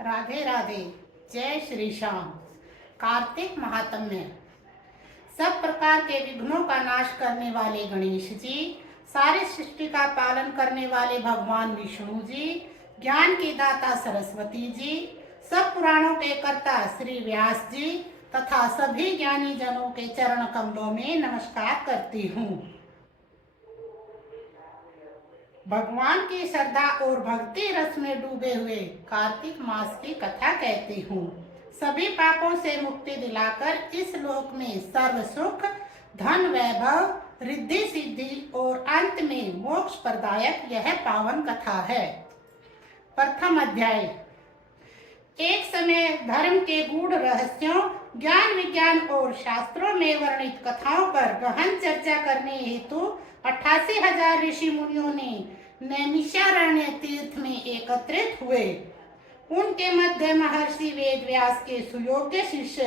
राधे राधे। जय श्री श्याम। कार्तिक महात्म्य। सब प्रकार के विघ्नों का नाश करने वाले गणेश जी, सारी सृष्टि का पालन करने वाले भगवान विष्णु जी, ज्ञान की दाता सरस्वती जी, सब पुराणों के कर्ता श्री व्यास जी तथा सभी ज्ञानी जनों के चरण कमलों में नमस्कार करती हूँ। भगवान की श्रद्धा और भक्ति रस में डूबे हुए कार्तिक मास की कथा कहती हूँ। सभी पापों से मुक्ति दिलाकर इस लोक में सर्व सुख, धन, वैभव, रिद्धि सिद्धि और अंत में मोक्ष प्रदायक यह पावन कथा है। प्रथम अध्याय। एक समय धर्म के गूढ़ रहस्यों, ज्ञान विज्ञान और शास्त्रों में वर्णित कथाओं पर गहन चर्चा करने हेतु 88,000 ऋषि मुनियों ने नैमिषारण्य तीर्थ में एकत्रित हुए। उनके मध्य महर्षि वेद व्यास के सुयोग्य शिष्य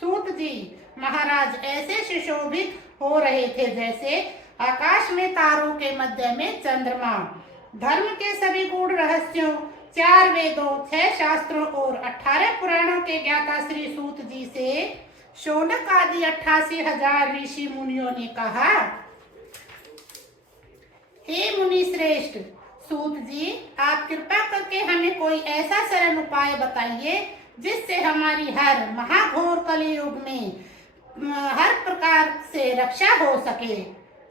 सूत जी महाराज ऐसे सुशोभित हो रहे थे जैसे आकाश में तारों के मध्य में चंद्रमा। धर्म के सभी गूढ़ रहस्यों, 4 वेदों, 6 शास्त्रों और 18 पुराणों के ज्ञाता श्री सूत जी से शौनक आदि 88,000 ऋषि मुनियों ने कहा, हे मुनि श्रेष्ठ सूत जी, आप कृपा करके हमें कोई ऐसा सरल उपाय बताइए जिससे हमारी हर महाघोर कलियुग में हर प्रकार से रक्षा हो सके।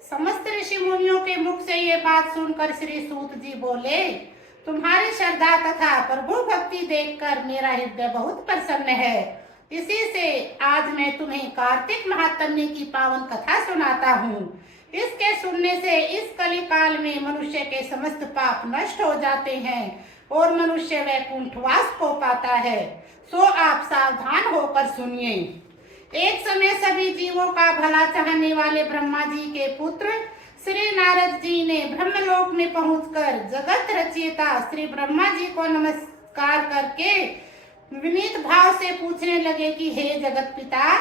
समस्त ऋषि मुनियों के मुख से ये बात सुनकर श्री सूत जी बोले, तुम्हारी श्रद्धा तथा प्रभु भक्ति देखकर मेरा हृदय बहुत प्रसन्न है। इसी से आज मैं तुम्हें कार्तिक महात्म्य की पावन कथा सुनाता हूँ। इसके सुनने से इस कली काल में मनुष्य के समस्त पाप नष्ट हो जाते हैं और मनुष्य वैकुंठवास को पाता है। सो आप सावधान होकर सुनिए। एक समय सभी जीवों का भला चाहने वाले ब्रह्मा जी के पुत्र श्री नारद जी ने ब्रह्मलोक में पहुंचकर जगत रचयिता श्री ब्रह्मा जी को नमस्कार करके विनीत भाव से पूछने लगे कि हे जगत पिता,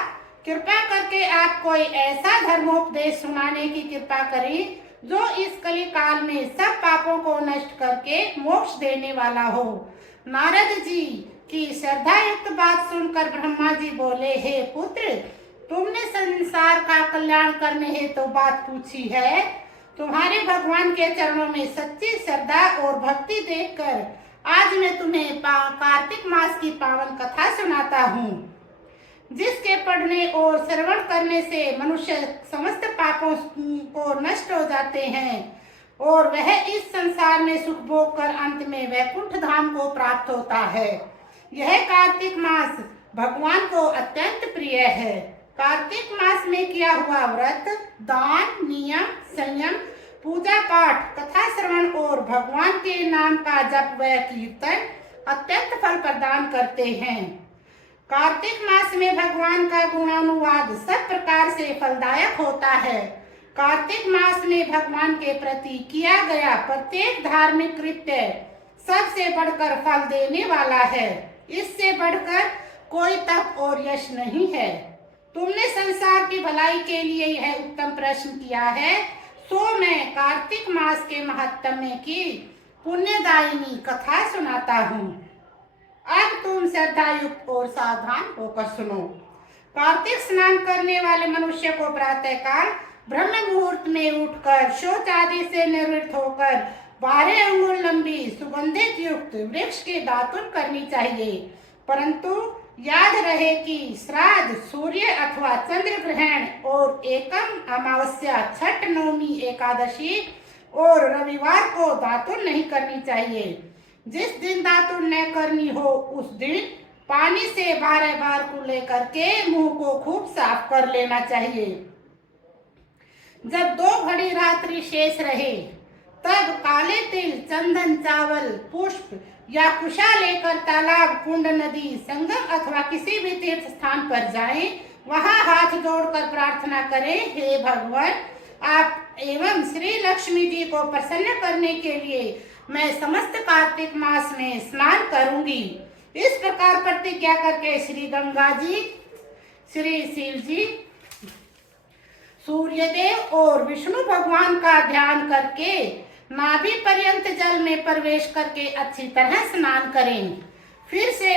कृपा करके आप कोई ऐसा धर्मोपदेश सुनाने की कृपा करें जो इस कली काल में सब पापों को नष्ट करके मोक्ष देने वाला हो। नारद जी की श्रद्धा युक्त बात सुनकर ब्रह्मा जी बोले, हे पुत्र, तुमने संसार का कल्याण करने हेतु तो बात पूछी है। तुम्हारे भगवान के चरणों में सच्ची श्रद्धा और भक्ति देखकर आज मैं तुम्हें कार्तिक मास की पावन कथा सुनाता हूँ, जिसके पढ़ने और श्रवण करने से मनुष्य समस्त पापों को नष्ट हो जाते हैं और वह इस संसार में सुख भोग कर अंत में वैकुंठ धाम को प्राप्त होता है। यह कार्तिक मास भगवान को अत्यंत प्रिय है। कार्तिक मास में किया हुआ व्रत, दान, नियम, संयम, पूजा पाठ, कथा श्रवण और भगवान के नाम का जप व कीर्तन अत्यंत फल प्रदान करते हैं। कार्तिक मास में भगवान का गुणानुवाद सब प्रकार से फलदायक होता है। कार्तिक मास में भगवान के प्रति किया गया प्रत्येक धार्मिक कृत्य सबसे बढ़कर फल देने वाला है। इससे बढ़कर कोई तप और यश नहीं है। तुमने संसार की भलाई के लिए यह उत्तम प्रश्न किया है, सो मैं कार्तिक मास के महात्म्य की पुण्यदायिनी कथा सुनाता हूँ। अब तुम श्रद्धायुक्त और सावधान होकर सुनो। कार्तिक स्नान करने वाले मनुष्य को प्रातः काल ब्रह्म मुहूर्त में उठकर शौच आदि से निवृत्त होकर 12 अंगुल लंबी सुगंधित युक्त वृक्ष की दातुन करनी चाहिए। परंतु याद रहे कि श्राद्ध, सूर्य अथवा चंद्र ग्रहण और एकम अमावस्या, छठ, नवमी, एकादशी और रविवार को दातुन नहीं करनी चाहिए। जिस दिन दातुन न करनी हो उस दिन पानी से 12 बार कुल्ले करके मुंह को खूब साफ कर लेना चाहिए। जब 2 घड़ी रात्रि शेष रहे तब काले तिल, चंदन, चावल, पुष्प या कुशा लेकर तालाब, कुंड, नदी, संगम अथवा किसी भी तीर्थ स्थान पर जाएं। वहां हाथ जोड़कर प्रार्थना करें, हे भगवान, आप एवं श्री लक्ष्मी जी को प्रसन्न करने के लिए मैं समस्त कार्तिक मास में स्नान करूंगी। इस प्रकार प्रतिज्ञा करके श्री गंगा जी, श्री शिव जी, सूर्यदेव और विष्णु भगवान का ध्यान करके नाभि पर्यंत जल में प्रवेश करके अच्छी तरह स्नान करें। फिर से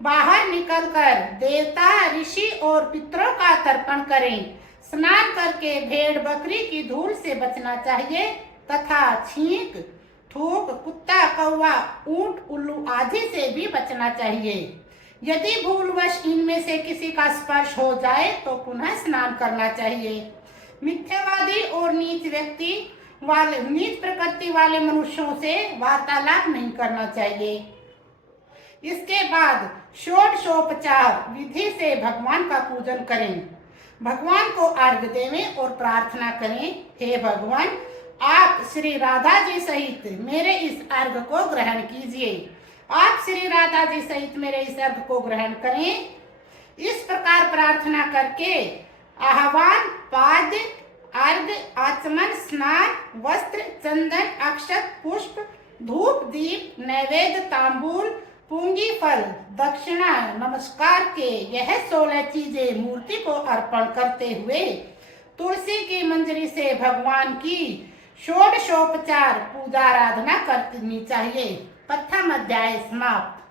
बाहर निकलकर देवता, ऋषि और पितरों का तर्पण करें। स्नान करके भेड़ बकरी की धूल से बचना चाहिए तथा छींक, थूक, कुत्ता, कौवा, ऊंट, उल्लू आदि से भी बचना चाहिए। यदि भूलवश इनमें से किसी का स्पर्श हो जाए तो पुनः स्नान करना चाहिए। मिथ्यावादी और नीच प्रकृति वाले मनुष्यों से वार्तालाप नहीं करना चाहिए। इसके बाद षोडशोपचार विधि से भगवान का पूजन करें। भगवान को अर्घ्य देवें और प्रार्थना करें, हे भगवान, आप श्री राधा जी सहित मेरे इस अर्घ्य को ग्रहण कीजिए। आप श्री राधा जी सहित मेरे इस अर्घ्य को ग्रहण करें। इस प्रकार प्रार्थना करके आह्वान, पाद्य, अर्घ्य, आचमन, स्नान, वस्त्र, चंदन, अक्षत, पुष्प, धूप, दीप, नैवेद्य, तांबूल, पूंजी फल, दक्षिणा, नमस्कार के यह 16 चीजें मूर्ति को अर्पण करते हुए तुलसी की मंजरी से भगवान की षोडशोपचार पूजा आराधना करनी चाहिए। प्रथम अध्याय समाप्त।